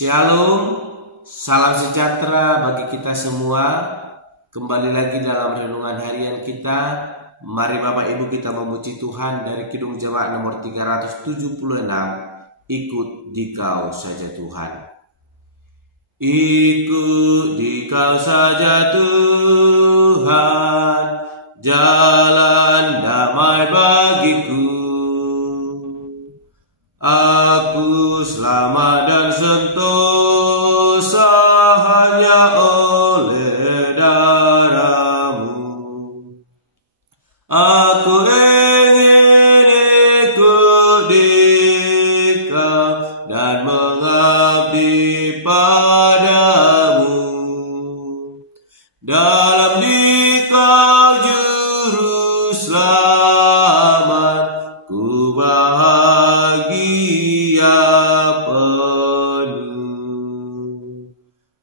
Shalom, salam sejahtera bagi kita semua. Kembali lagi dalam renungan harian kita. Mari Bapak Ibu kita memuji Tuhan dari Kidung Jemaat nomor 376. Ikut Dikau saja Tuhan. Ikut Dikau saja Tuhan, jalan damai bagiku. Aku selamat dan sentosa hanya oleh darah-Mu. Aku ingin ikut Dikau dan mengabdi padamu. Dalam Dikau juru selamat, ku bahagia penuh.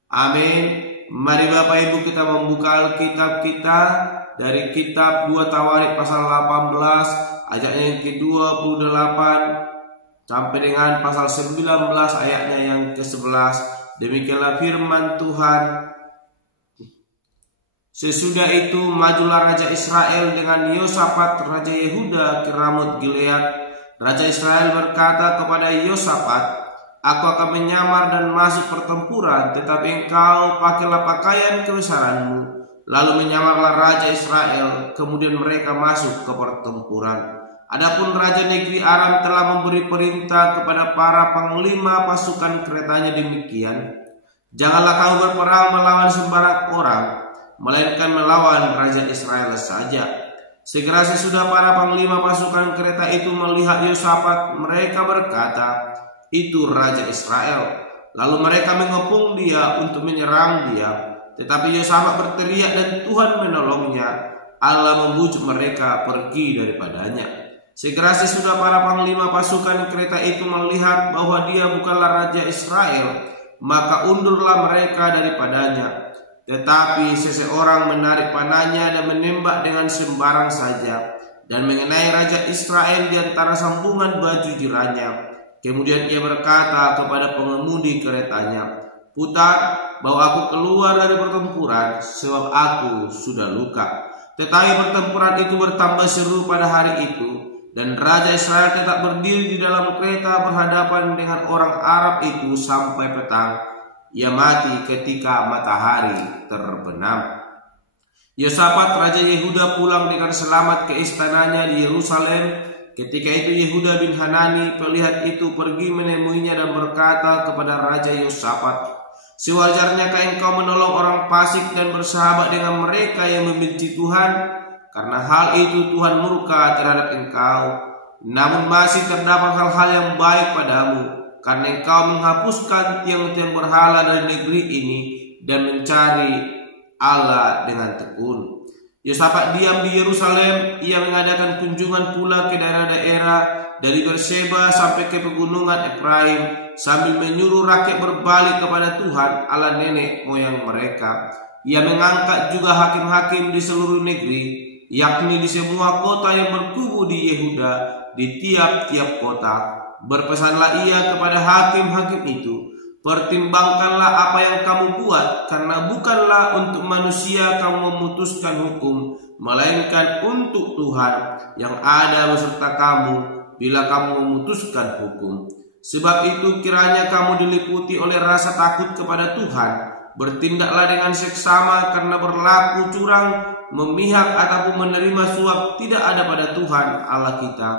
Amin. Mari Bapak Ibu kita membuka Alkitab kita dari kitab 2 Tawarik pasal 18 ayatnya yang ke-28 sampai dengan pasal 19 ayatnya yang ke-11. Demikianlah firman Tuhan. Sesudah itu majulah Raja Israel dengan Yosafat Raja Yehuda ke Ramot Gilead. Raja Israel berkata kepada Yosafat, "Aku akan menyamar dan masuk pertempuran, tetapi engkau pakailah pakaian kebesaranmu." Lalu menyamarlah Raja Israel, kemudian mereka masuk ke pertempuran. Adapun Raja negeri Aram telah memberi perintah kepada para panglima pasukan keretanya demikian, "Janganlah kamu berperang melawan sembarang orang, melainkan melawan Raja Israel saja." Segera sesudah para panglima pasukan kereta itu melihat Yosafat, mereka berkata, "Itu Raja Israel." Lalu mereka mengepung dia untuk menyerang dia. Tetapi Yosafat berteriak dan Tuhan menolongnya. Allah membujuk mereka pergi daripadanya. Segera sesudah para panglima pasukan kereta itu melihat bahwa dia bukanlah Raja Israel, maka undurlah mereka daripadanya. Tetapi seseorang menarik panahnya dan menembak dengan sembarang saja, dan mengenai Raja Israel di antara sambungan baju jiranya. Kemudian ia berkata kepada pengemudi keretanya, "Putar, bawa aku keluar dari pertempuran, sebab aku sudah luka." Tetapi pertempuran itu bertambah seru pada hari itu, dan Raja Israel tetap berdiri di dalam kereta berhadapan dengan orang Arab itu sampai petang. Ia mati ketika matahari terbenam. Yosafat Raja Yehuda pulang dengan selamat ke istananya di Yerusalem. Ketika itu Yehuda bin Hanani pelihat itu pergi menemuinya dan berkata kepada Raja Yosafat, "Sewajarnyakah engkau menolong orang fasik dan bersahabat dengan mereka yang membenci Tuhan? Karena hal itu Tuhan murka terhadap engkau. Namun masih terdapat hal-hal yang baik padamu, karena engkau menghapuskan tiang-tiang berhala dari negeri ini dan mencari Allah dengan tekun." Yosafat diam di Yerusalem. Ia mengadakan kunjungan pula ke daerah-daerah dari Berseba sampai ke pegunungan Efraim, sambil menyuruh rakyat berbalik kepada Tuhan Allah nenek moyang mereka. Ia mengangkat juga hakim-hakim di seluruh negeri, yakni di semua kota yang berkubu di Yehuda, di tiap-tiap kota. Berpesanlah ia kepada hakim-hakim itu, "Pertimbangkanlah apa yang kamu buat, karena bukanlah untuk manusia kamu memutuskan hukum, melainkan untuk Tuhan yang ada beserta kamu bila kamu memutuskan hukum. Sebab itu kiranya kamu diliputi oleh rasa takut kepada Tuhan. Bertindaklah dengan seksama, karena berlaku curang, memihak ataupun menerima suap tidak ada pada Tuhan Allah kita."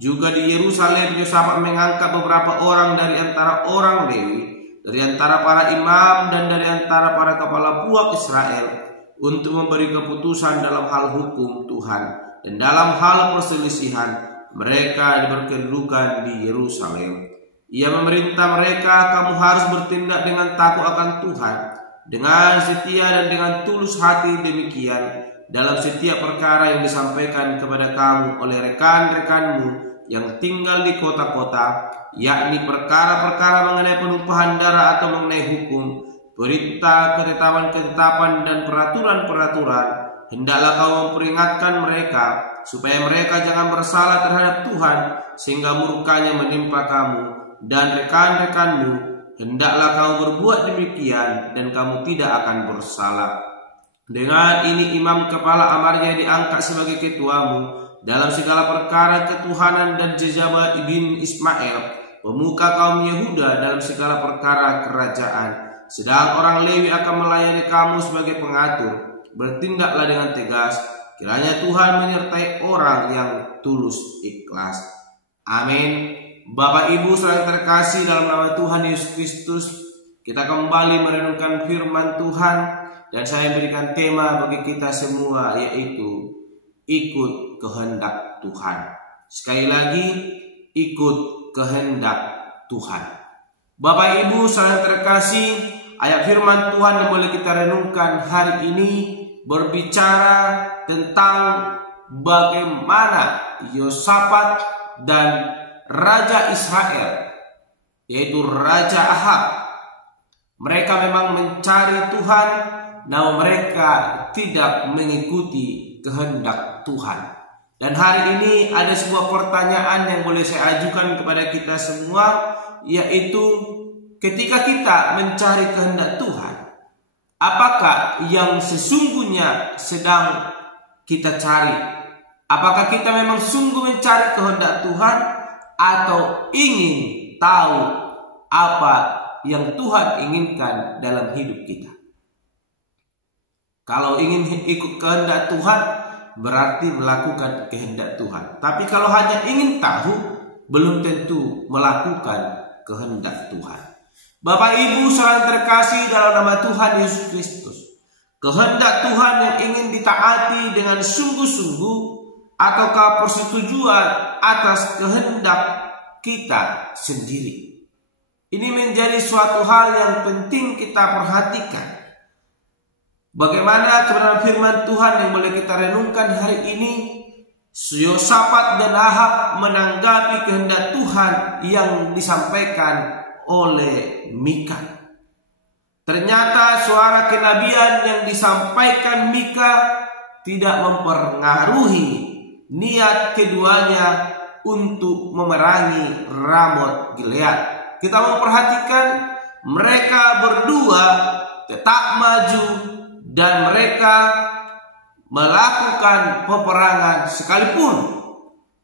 Juga di Yerusalem Yosafat mengangkat beberapa orang dari antara orang Lewi, dari antara para imam dan dari antara para kepala puak Israel, untuk memberi keputusan dalam hal hukum Tuhan dan dalam hal perselisihan. Mereka berkedudukan di Yerusalem. Ia memerintah mereka, "Kamu harus bertindak dengan takut akan Tuhan, dengan setia dan dengan tulus hati demikian dalam setiap perkara yang disampaikan kepada kamu oleh rekan-rekanmu yang tinggal di kota-kota, yakni perkara-perkara mengenai penumpahan darah atau mengenai hukum, perintah, ketetapan-ketetapan dan peraturan-peraturan. Hendaklah kau memperingatkan mereka, supaya mereka jangan bersalah terhadap Tuhan, sehingga murkanya menimpa kamu dan rekan-rekanmu. hendaklah kamu berbuat demikian dan kamu tidak akan bersalah. Dengan ini imam kepala amarnya diangkat sebagai ketuamu dalam segala perkara ketuhanan, dan Jezabel bin Ismail pemuka kaum Yehuda dalam segala perkara kerajaan. Sedang orang Lewi akan melayani kamu sebagai pengatur. Bertindaklah dengan tegas, kiranya Tuhan menyertai orang yang tulus ikhlas. Amin. Bapak Ibu saudara terkasih dalam nama Tuhan Yesus Kristus, kita kembali merenungkan firman Tuhan, dan saya berikan tema bagi kita semua, yaitu ikut kehendak Tuhan. Sekali lagi, ikut kehendak Tuhan. Bapak Ibu saudara terkasih, ayat firman Tuhan yang boleh kita renungkan hari ini berbicara tentang bagaimana Yosafat dan Raja Israel, yaitu Raja Ahab, mereka memang mencari Tuhan, namun mereka tidak mengikuti kehendak Tuhan. Dan hari ini ada sebuah pertanyaan yang boleh saya ajukan kepada kita semua, yaitu ketika kita mencari kehendak Tuhan, apakah yang sesungguhnya sedang kita cari? Apakah kita memang sungguh mencari kehendak Tuhan, atau ingin tahu apa yang Tuhan inginkan dalam hidup kita? Kalau ingin ikut kehendak Tuhan, berarti melakukan kehendak Tuhan. Tapi kalau hanya ingin tahu, belum tentu melakukan kehendak Tuhan. Bapak Ibu saudara terkasih dalam nama Tuhan Yesus Kristus, kehendak Tuhan yang ingin ditaati dengan sungguh-sungguh, ataukah persetujuan atas kehendak kita sendiri? Ini menjadi suatu hal yang penting kita perhatikan. Bagaimana kebenaran firman Tuhan yang boleh kita renungkan hari ini? Yosafat dan Ahab menanggapi kehendak Tuhan yang disampaikan oleh Mika. Ternyata suara kenabian yang disampaikan Mika tidak mempengaruhi niat keduanya untuk memerangi Ramot Gilead. Kita memperhatikan mereka berdua tetap maju dan mereka melakukan peperangan, sekalipun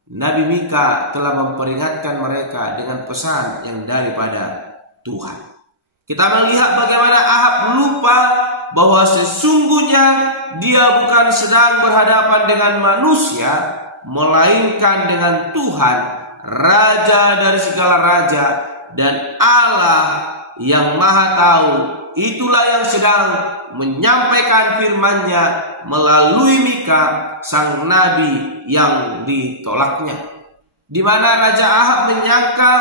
Nabi Mika telah memperingatkan mereka dengan pesan yang daripada Tuhan. Kita melihat bagaimana Ahab lupa bahwa sesungguhnya dia bukan sedang berhadapan dengan manusia, melainkan dengan Tuhan, Raja dari segala raja dan Allah yang Maha Tahu. Itulah yang sedang menyampaikan firman-Nya melalui Mika, sang nabi yang ditolaknya. Di mana Raja Ahab menyangka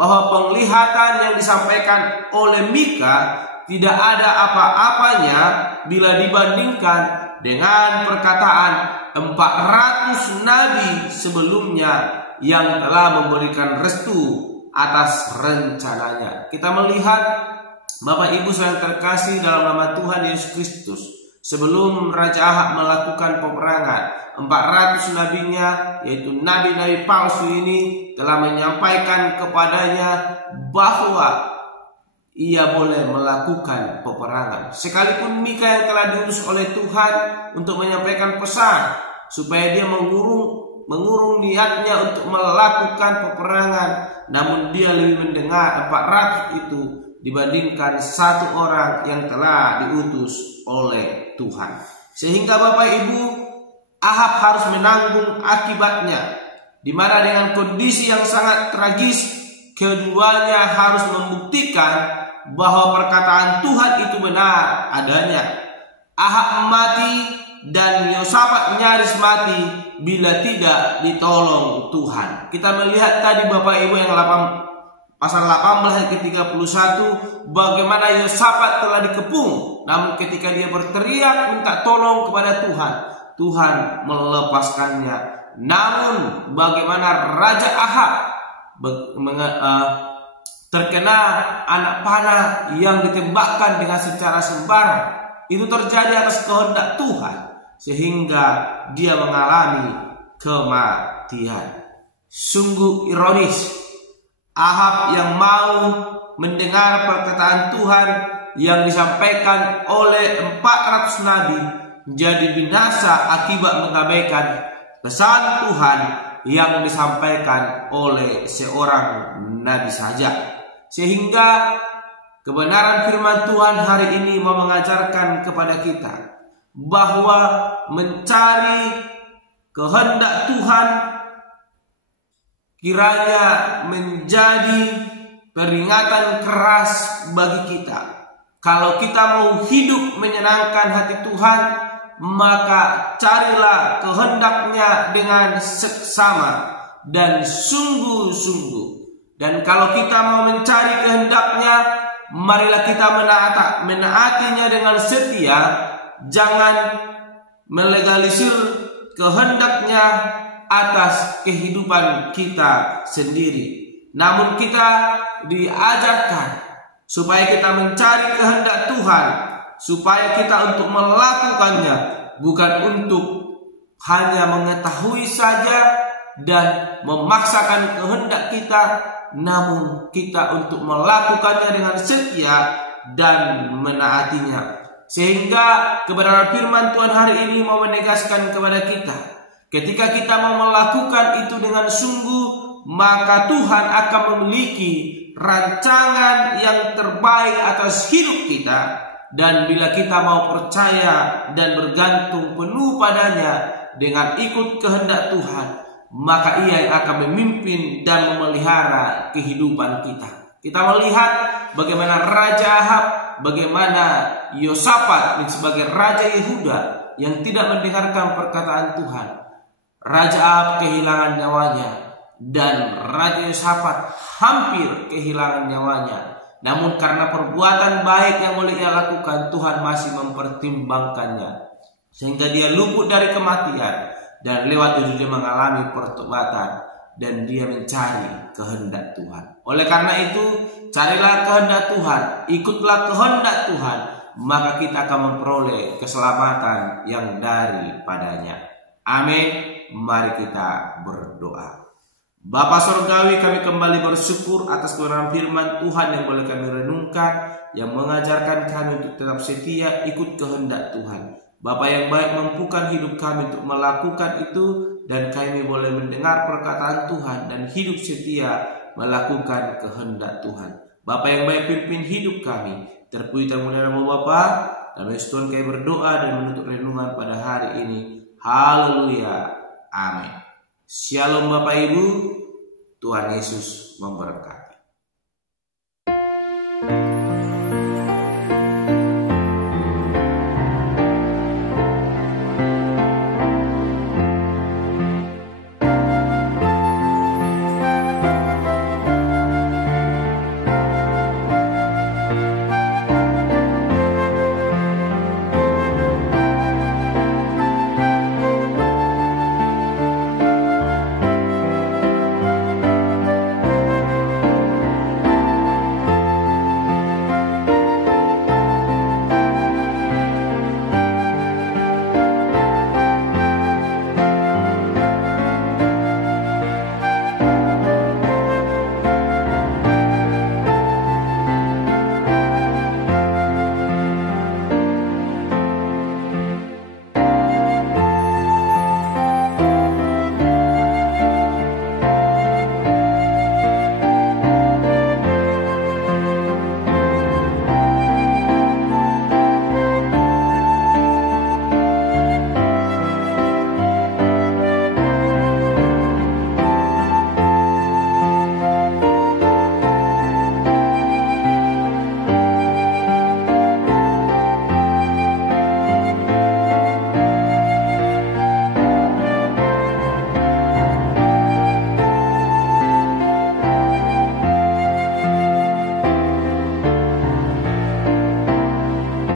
bahwa penglihatan yang disampaikan oleh Mika tidak ada apa-apanya bila dibandingkan dengan perkataan 400 nabi sebelumnya yang telah memberikan restu atas rencananya. Kita melihat Bapak Ibu saudara terkasih dalam nama Tuhan Yesus Kristus, sebelum Raja Ahab melakukan peperangan, 400 nabinya, yaitu nabi-nabi palsu ini, telah menyampaikan kepadanya bahwa ia boleh melakukan peperangan. Sekalipun Mika yang telah diutus oleh Tuhan untuk menyampaikan pesan supaya dia mengurung niatnya untuk melakukan peperangan, namun dia lebih mendengar 400 itu dibandingkan satu orang yang telah diutus oleh Tuhan. Sehingga Bapak Ibu, Ahab harus menanggung akibatnya, di mana dengan kondisi yang sangat tragis, keduanya harus membuktikan bahwa perkataan Tuhan itu benar adanya. Ahab mati dan Yosafat nyaris mati bila tidak ditolong Tuhan. Kita melihat tadi Bapak Ibu yang pasal 18 ayat ke-31, bagaimana Yosafat telah dikepung, namun ketika dia berteriak minta tolong kepada Tuhan, Tuhan melepaskannya. Namun bagaimana Raja Ahab terkena anak panah yang ditembakkan dengan secara sembarangan, itu terjadi atas kehendak Tuhan, sehingga dia mengalami kematian. Sungguh ironis, Ahab yang mau mendengar perkataan Tuhan yang disampaikan oleh 400 nabi jadi binasa akibat mengabaikan pesan Tuhan yang disampaikan oleh seorang nabi saja. Sehingga kebenaran firman Tuhan hari ini mau mengajarkan kepada kita bahwa mencari kehendak Tuhan kiranya menjadi peringatan keras bagi kita. Kalau kita mau hidup menyenangkan hati Tuhan, maka carilah kehendaknya dengan seksama dan sungguh-sungguh. Dan kalau kita mau mencari kehendaknya, marilah kita menaatinya dengan setia. Jangan melegalisir kehendaknya atas kehidupan kita sendiri. Namun kita diajarkan supaya kita mencari kehendak Tuhan, supaya kita untuk melakukannya, bukan untuk hanya mengetahui saja dan memaksakan kehendak kita, namun kita untuk melakukannya dengan setia dan menaatinya. Sehingga kebenaran firman Tuhan hari ini mau menegaskan kepada kita, ketika kita mau melakukan itu dengan sungguh, maka Tuhan akan memiliki rancangan yang terbaik atas hidup kita. Dan bila kita mau percaya dan bergantung penuh padanya dengan ikut kehendak Tuhan, maka Ia yang akan memimpin dan memelihara kehidupan kita. Kita melihat bagaimana Raja Ahab, bagaimana Yosafat sebagai Raja Yehuda yang tidak mendengarkan perkataan Tuhan. Raja Ahab kehilangan nyawanya dan Raja Yosafat hampir kehilangan nyawanya. Namun karena perbuatan baik yang boleh ia lakukan, Tuhan masih mempertimbangkannya sehingga dia luput dari kematian, dan lewat itu dia mengalami pertobatan dan dia mencari kehendak Tuhan. Oleh karena itu, carilah kehendak Tuhan, ikutlah kehendak Tuhan, maka kita akan memperoleh keselamatan yang daripadanya. Amin. Mari kita berdoa. Bapa Surgawi, kami kembali bersyukur atas kebenaran firman Tuhan yang boleh kami renungkan, yang mengajarkan kami untuk tetap setia ikut kehendak Tuhan. Bapa yang baik, mampukan hidup kami untuk melakukan itu, dan kami boleh mendengar perkataan Tuhan dan hidup setia melakukan kehendak Tuhan. Bapa yang baik, pimpin hidup kami. Terpuji termulia nama Bapa, dan Tuhan kami berdoa dan menutup renungan pada hari ini. Haleluya. Amin. Shalom Bapak Ibu, Tuhan Yesus memberkati.